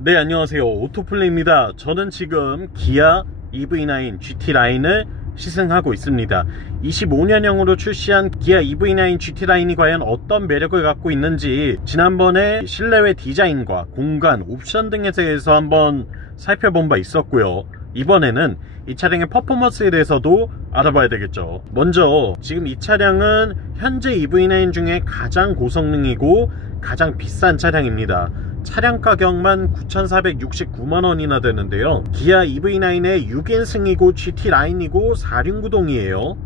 네, 안녕하세요. 오토플레이입니다. 저는 지금 기아 EV9 GT 라인을 시승하고 있습니다. 25년형으로 출시한 기아 EV9 GT 라인이 과연 어떤 매력을 갖고 있는지 지난번에 실내외 디자인과 공간, 옵션 등에 대해서 한번 살펴본 바 있었고요. 이번에는 이 차량의 퍼포먼스에 대해서도 알아봐야 되겠죠. 먼저 지금 이 차량은 현재 EV9 중에 가장 고성능이고 가장 비싼 차량입니다. 차량 가격만 9,469만원이나 되는데요. 기아 EV9의 6인승이고 GT 라인이고 4륜구동이에요.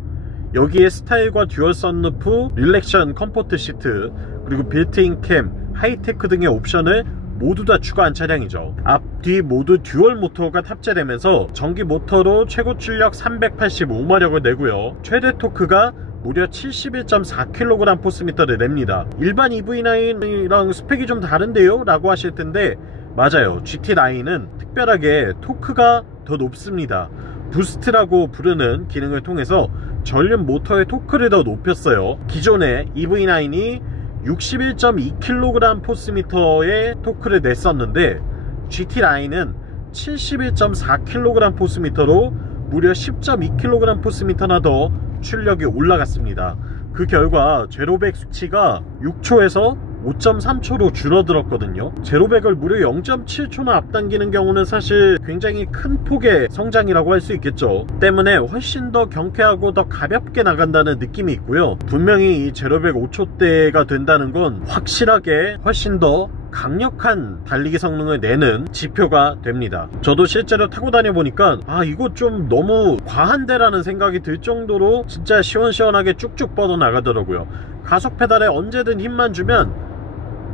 여기에 스타일과 듀얼 썬루프, 릴렉션 컴포트 시트, 그리고 빌트인 캠, 하이테크 등의 옵션을 모두 다 추가한 차량이죠. 앞, 뒤 모두 듀얼 모터가 탑재되면서 전기 모터로 최고 출력 385마력을 내고요. 최대 토크가 무려 71.4kg 포스미터를 냅니다. 일반 EV9이랑 스펙이 좀 다른데요? 라고 하실 텐데 맞아요. GT 라인은 특별하게 토크가 더 높습니다. 부스트라고 부르는 기능을 통해서 전륜 모터의 토크를 더 높였어요. 기존의 EV9이 61.2kg 포스미터의 토크를 냈었는데 GT 라인은 71.4kg 포스미터로 무려 10.2kg 포스미터나 더 출력이 올라갔습니다. 그 결과 제로백 수치가 6초에서 5.3초로 줄어들었거든요. 제로백을 무려 0.7초나 앞당기는 경우는 사실 굉장히 큰 폭의 성장이라고 할 수 있겠죠. 때문에 훨씬 더 경쾌하고 더 가볍게 나간다는 느낌이 있고요. 분명히 이 제로백 5초대가 된다는 건 확실하게 훨씬 더 강력한 달리기 성능을 내는 지표가 됩니다. 저도 실제로 타고 다녀보니까 이거 좀 너무 과한데 라는 생각이 들 정도로 진짜 시원시원하게 쭉쭉 뻗어나가더라고요. 가속 페달에 언제든 힘만 주면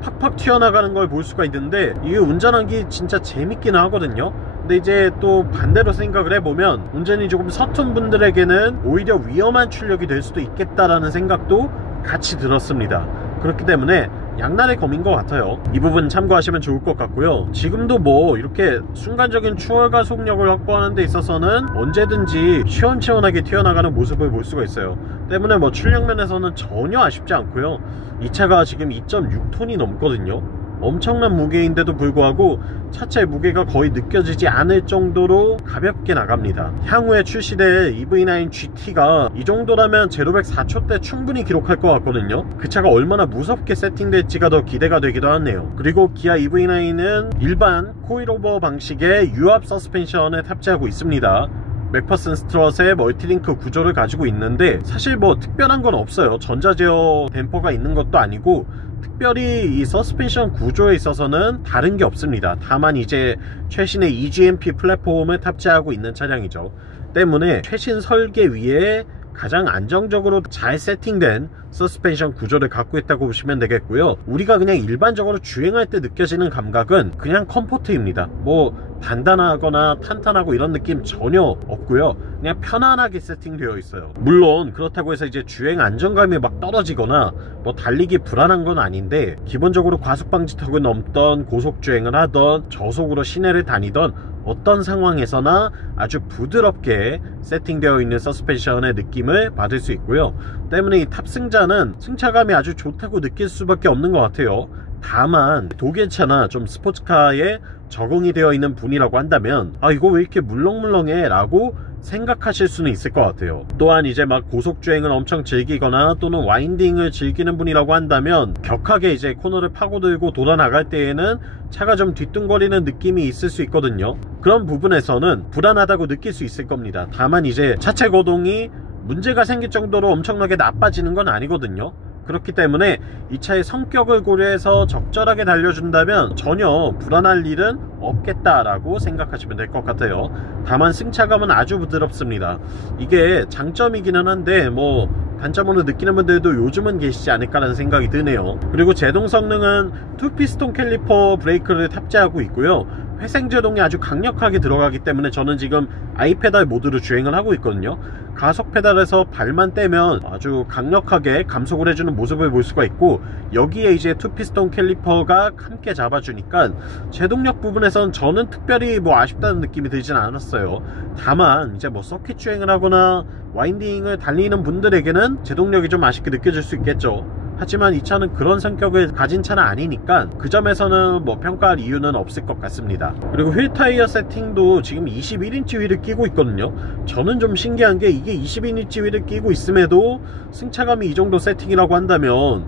팍팍 튀어나가는 걸 볼 수가 있는데 이게 운전하기 진짜 재밌기는 하거든요. 근데 이제 또 반대로 생각을 해보면 운전이 조금 서툰 분들에게는 오히려 위험한 출력이 될 수도 있겠다라는 생각도 같이 들었습니다. 그렇기 때문에 양날의 검인 것 같아요. 이 부분 참고하시면 좋을 것 같고요. 지금도 뭐 이렇게 순간적인 추월 가속력을 확보하는 데 있어서는 언제든지 시원시원하게 튀어나가는 모습을 볼 수가 있어요. 때문에 뭐 출력 면에서는 전혀 아쉽지 않고요. 이 차가 지금 2.6톤이 넘거든요. 엄청난 무게인데도 불구하고 차체 무게가 거의 느껴지지 않을 정도로 가볍게 나갑니다. 향후에 출시될 EV9 GT가 이 정도라면 제로백 4초대 충분히 기록할 것 같거든요. 그 차가 얼마나 무섭게 세팅될지가 더 기대가 되기도 하네요. 그리고 기아 EV9은 일반 코일오버 방식의 유압 서스펜션을 탑재하고 있습니다. 맥퍼슨 스트럿의 멀티링크 구조를 가지고 있는데 사실 뭐 특별한 건 없어요. 전자제어 댐퍼가 있는 것도 아니고 특별히 이 서스펜션 구조에 있어서는 다른 게 없습니다. 다만 이제 최신의 EGMP 플랫폼을 탑재하고 있는 차량이죠. 때문에 최신 설계 위에 가장 안정적으로 잘 세팅된 서스펜션 구조를 갖고 있다고 보시면 되겠고요. 우리가 그냥 일반적으로 주행할 때 느껴지는 감각은 그냥 컴포트입니다. 뭐 단단하거나 탄탄하고 이런 느낌 전혀 없고요. 그냥 편안하게 세팅되어 있어요. 물론 그렇다고 해서 이제 주행 안정감이 막 떨어지거나 뭐 달리기 불안한 건 아닌데 기본적으로 과속방지턱을 넘던 고속주행을 하던 저속으로 시내를 다니던 어떤 상황에서나 아주 부드럽게 세팅되어 있는 서스펜션의 느낌을 받을 수 있고요. 때문에 이 탑승자는 승차감이 아주 좋다고 느낄 수밖에 없는 것 같아요. 다만 독일차나 좀 스포츠카에 적응이 되어 있는 분이라고 한다면 이거 왜 이렇게 물렁물렁해 라고 생각하실 수는 있을 것 같아요. 또한 이제 막 고속주행을 엄청 즐기거나 또는 와인딩을 즐기는 분이라고 한다면 격하게 이제 코너를 파고들고 돌아 나갈 때에는 차가 좀 뒤뚱거리는 느낌이 있을 수 있거든요. 그런 부분에서는 불안하다고 느낄 수 있을 겁니다. 다만 이제 차체 거동이 문제가 생길 정도로 엄청나게 나빠지는 건 아니거든요. 그렇기 때문에 이 차의 성격을 고려해서 적절하게 달려준다면 전혀 불안할 일은 없겠다라고 생각하시면 될 것 같아요. 다만 승차감은 아주 부드럽습니다. 이게 장점이기는 한데 뭐 단점으로 느끼는 분들도 요즘은 계시지 않을까라는 생각이 드네요. 그리고 제동 성능은 투피스톤 캘리퍼 브레이크를 탑재하고 있고요. 회생제동이 아주 강력하게 들어가기 때문에 저는 지금 아이페달 모드로 주행을 하고 있거든요. 가속 페달에서 발만 떼면 아주 강력하게 감속을 해주는 모습을 볼 수가 있고 여기에 이제 투피스톤 캘리퍼가 함께 잡아주니까 제동력 부분에선 저는 특별히 뭐 아쉽다는 느낌이 들진 않았어요. 다만 이제 뭐 서킷 주행을 하거나 와인딩을 달리는 분들에게는 제동력이 좀 아쉽게 느껴질 수 있겠죠. 하지만 이 차는 그런 성격을 가진 차는 아니니까 그 점에서는 뭐 평가할 이유는 없을 것 같습니다. 그리고 휠 타이어 세팅도 지금 21인치 휠을 끼고 있거든요. 저는 좀 신기한 게 이게 21인치 휠을 끼고 있음에도 승차감이 이 정도 세팅이라고 한다면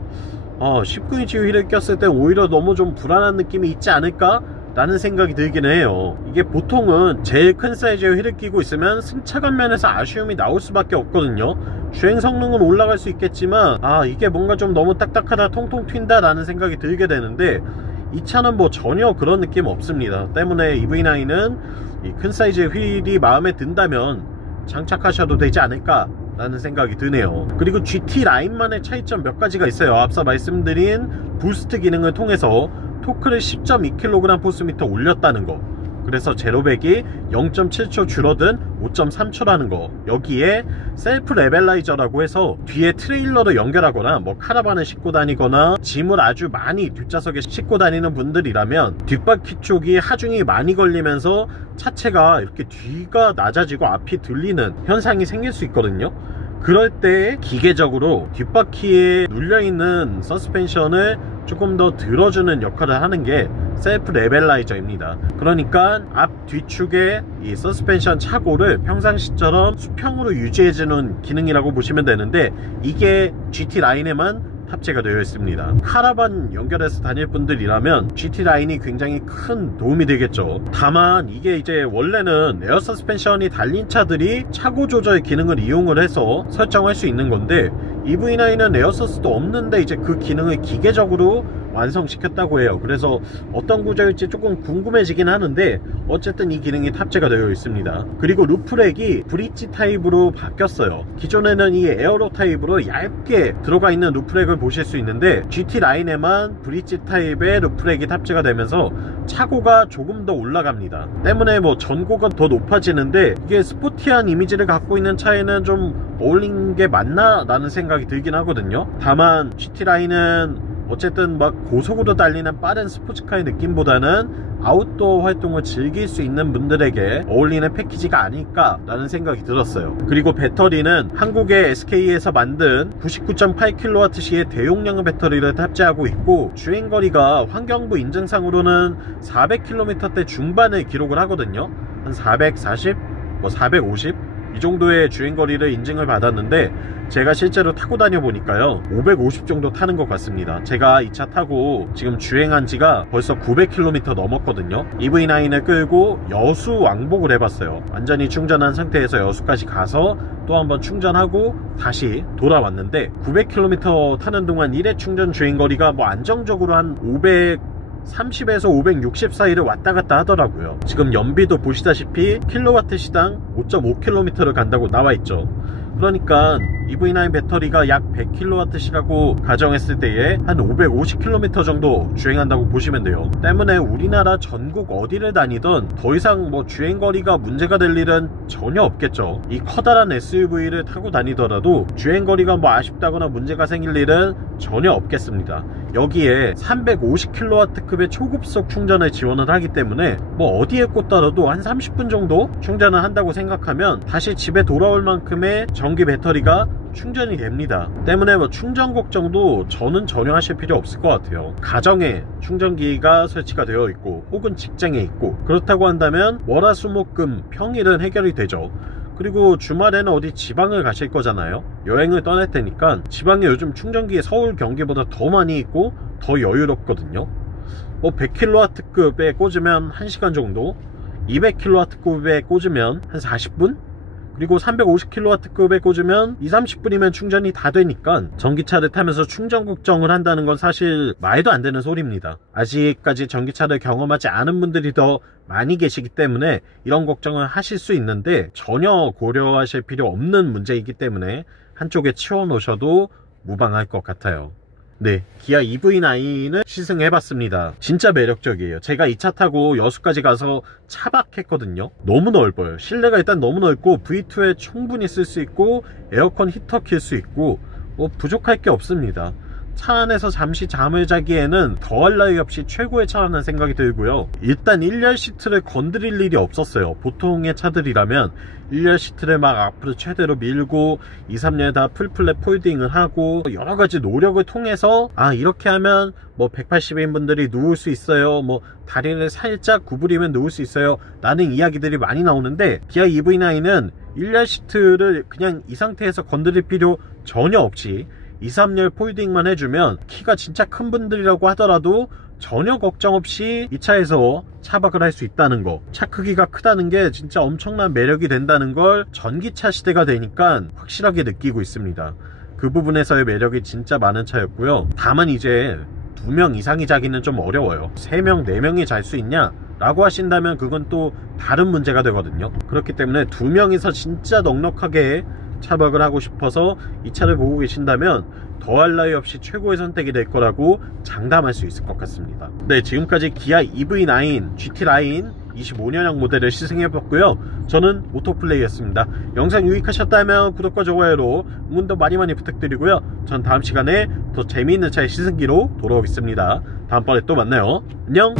19인치 휠을 꼈을 때 오히려 너무 좀 불안한 느낌이 있지 않을까? 라는 생각이 들긴 해요. 이게 보통은 제일 큰 사이즈의 휠을 끼고 있으면 승차감 면에서 아쉬움이 나올 수밖에 없거든요. 주행 성능은 올라갈 수 있겠지만 이게 뭔가 좀 너무 딱딱하다, 통통 튄다 라는 생각이 들게 되는데 이 차는 뭐 전혀 그런 느낌 없습니다. 때문에 EV9은 이 큰 사이즈의 휠이 마음에 든다면 장착하셔도 되지 않을까 라는 생각이 드네요. 그리고 GT 라인만의 차이점 몇 가지가 있어요. 앞서 말씀드린 부스트 기능을 통해서 토크를 10.2kg/포스미터 올렸다는 거, 그래서 제로백이 0.7초 줄어든 5.3초라는 거, 여기에 셀프 레벨라이저라고 해서 뒤에 트레일러를 연결하거나 뭐 카라반을 싣고 다니거나 짐을 아주 많이 뒷좌석에 싣고 다니는 분들이라면 뒷바퀴 쪽이 하중이 많이 걸리면서 차체가 이렇게 뒤가 낮아지고 앞이 들리는 현상이 생길 수 있거든요. 그럴 때 기계적으로 뒷바퀴에 눌려있는 서스펜션을 조금 더 들어주는 역할을 하는 게 셀프 레벨라이저입니다. 그러니까 앞 뒤축의 이 서스펜션 차고를 평상시처럼 수평으로 유지해주는 기능이라고 보시면 되는데 이게 GT 라인에만 탑재가 되어 있습니다. 카라반 연결해서 다닐 분들이라면 GT 라인이 굉장히 큰 도움이 되겠죠. 다만 이게 이제 원래는 에어 서스펜션이 달린 차들이 차고 조절 기능을 이용을 해서 설정할 수 있는 건데 EV9은 에어 서스도 없는데 이제 그 기능을 기계적으로 완성시켰다고 해요. 그래서 어떤 구조일지 조금 궁금해지긴 하는데 어쨌든 이 기능이 탑재가 되어 있습니다. 그리고 루프렉이 브릿지 타입으로 바뀌었어요. 기존에는 이 에어로 타입으로 얇게 들어가 있는 루프렉을 보실 수 있는데 GT 라인에만 브릿지 타입의 루프렉이 탑재가 되면서 차고가 조금 더 올라갑니다. 때문에 뭐 전고가 더 높아지는데 이게 스포티한 이미지를 갖고 있는 차에는 좀 어울리는 게 맞나? 라는 생각이 들긴 하거든요. 다만 GT 라인은 어쨌든 막 고속으로 달리는 빠른 스포츠카의 느낌보다는 아웃도어 활동을 즐길 수 있는 분들에게 어울리는 패키지가 아닐까 라는 생각이 들었어요. 그리고 배터리는 한국의 SK에서 만든 99.8kWh의 대용량 배터리를 탑재하고 있고 주행거리가 환경부 인증상으로는 400km대 중반을 기록을 하거든요. 한 440, 450 이 정도의 주행거리를 인증을 받았는데 제가 실제로 타고 다녀 보니까요 550 정도 타는 것 같습니다. 제가 이 차 타고 지금 주행한 지가 벌써 900km 넘었거든요. EV9을 끌고 여수 왕복을 해봤어요. 완전히 충전한 상태에서 여수까지 가서 또 한번 충전하고 다시 돌아왔는데 900km 타는 동안 1회 충전 주행거리가 뭐 안정적으로 한 530에서 560 사이를 왔다 갔다 하더라고요. 지금 연비도 보시다시피 킬로와트 시당 5.5km를 간다고 나와 있죠. 그러니까 EV9 배터리가 약 100kWh라고 가정했을 때에 한 550km 정도 주행한다고 보시면 돼요. 때문에 우리나라 전국 어디를 다니던 더 이상 뭐 주행거리가 문제가 될 일은 전혀 없겠죠. 이 커다란 SUV를 타고 다니더라도 주행거리가 뭐 아쉽다거나 문제가 생길 일은 전혀 없겠습니다. 여기에 350kW급의 초급속 충전을 지원을 하기 때문에 뭐 어디에 꽂더라도 한 30분 정도 충전을 한다고 생각하면 다시 집에 돌아올 만큼의 전기 배터리가 충전이 됩니다. 때문에 뭐 충전 걱정도 저는 전혀 하실 필요 없을 것 같아요. 가정에 충전기가 설치가 되어 있고 혹은 직장에 있고 그렇다고 한다면 월화수목금 평일은 해결이 되죠. 그리고 주말에는 어디 지방을 가실 거잖아요. 여행을 떠날 테니까 지방에 요즘 충전기 서울 경기보다 더 많이 있고 더 여유롭거든요. 뭐 100kW급에 꽂으면 1시간 정도, 200kW급에 꽂으면 한 40분, 그리고 350kW급에 꽂으면 2-30분이면 충전이 다 되니까 전기차를 타면서 충전 걱정을 한다는 건 사실 말도 안 되는 소리입니다. 아직까지 전기차를 경험하지 않은 분들이 더 많이 계시기 때문에 이런 걱정을 하실 수 있는데 전혀 고려하실 필요 없는 문제이기 때문에 한쪽에 치워 놓으셔도 무방할 것 같아요. 네, 기아 EV9을 시승해봤습니다. 진짜 매력적이에요. 제가 이 차 타고 여수까지 가서 차박했거든요. 너무 넓어요. 실내가 일단 너무 넓고 V2에 충분히 쓸 수 있고 에어컨 히터 킬 수 있고 뭐 부족할 게 없습니다. 차 안에서 잠시 잠을 자기에는 더할 나위 없이 최고의 차라는 생각이 들고요. 일단 1열 시트를 건드릴 일이 없었어요. 보통의 차들이라면 1열 시트를 막 앞으로 최대로 밀고 2, 3열 다 풀플랫 폴딩을 하고 여러가지 노력을 통해서 이렇게 하면 뭐 180인 분들이 누울 수 있어요, 뭐 다리를 살짝 구부리면 누울 수 있어요 라는 이야기들이 많이 나오는데, 기아 EV9은 1열 시트를 그냥 이 상태에서 건드릴 필요 전혀 없이 2, 3열 폴딩만 해주면 키가 진짜 큰 분들이라고 하더라도 전혀 걱정 없이 이 차에서 차박을 할 수 있다는 거, 차 크기가 크다는 게 진짜 엄청난 매력이 된다는 걸 전기차 시대가 되니까 확실하게 느끼고 있습니다. 그 부분에서의 매력이 진짜 많은 차였고요. 다만 이제 2명 이상이 자기는 좀 어려워요. 3명, 4명이 잘 수 있냐? 라고 하신다면 그건 또 다른 문제가 되거든요. 그렇기 때문에 2명이서 진짜 넉넉하게 차박을 하고 싶어서 이 차를 보고 계신다면 더할 나위 없이 최고의 선택이 될 거라고 장담할 수 있을 것 같습니다. 네, 지금까지 기아 EV9 GT 라인 25년형 모델을 시승해봤고요. 저는 오토플레이였습니다. 영상 유익하셨다면 구독과 좋아요로 응원도 많이 부탁드리고요. 전 다음 시간에 더 재미있는 차의 시승기로 돌아오겠습니다. 다음번에 또 만나요. 안녕.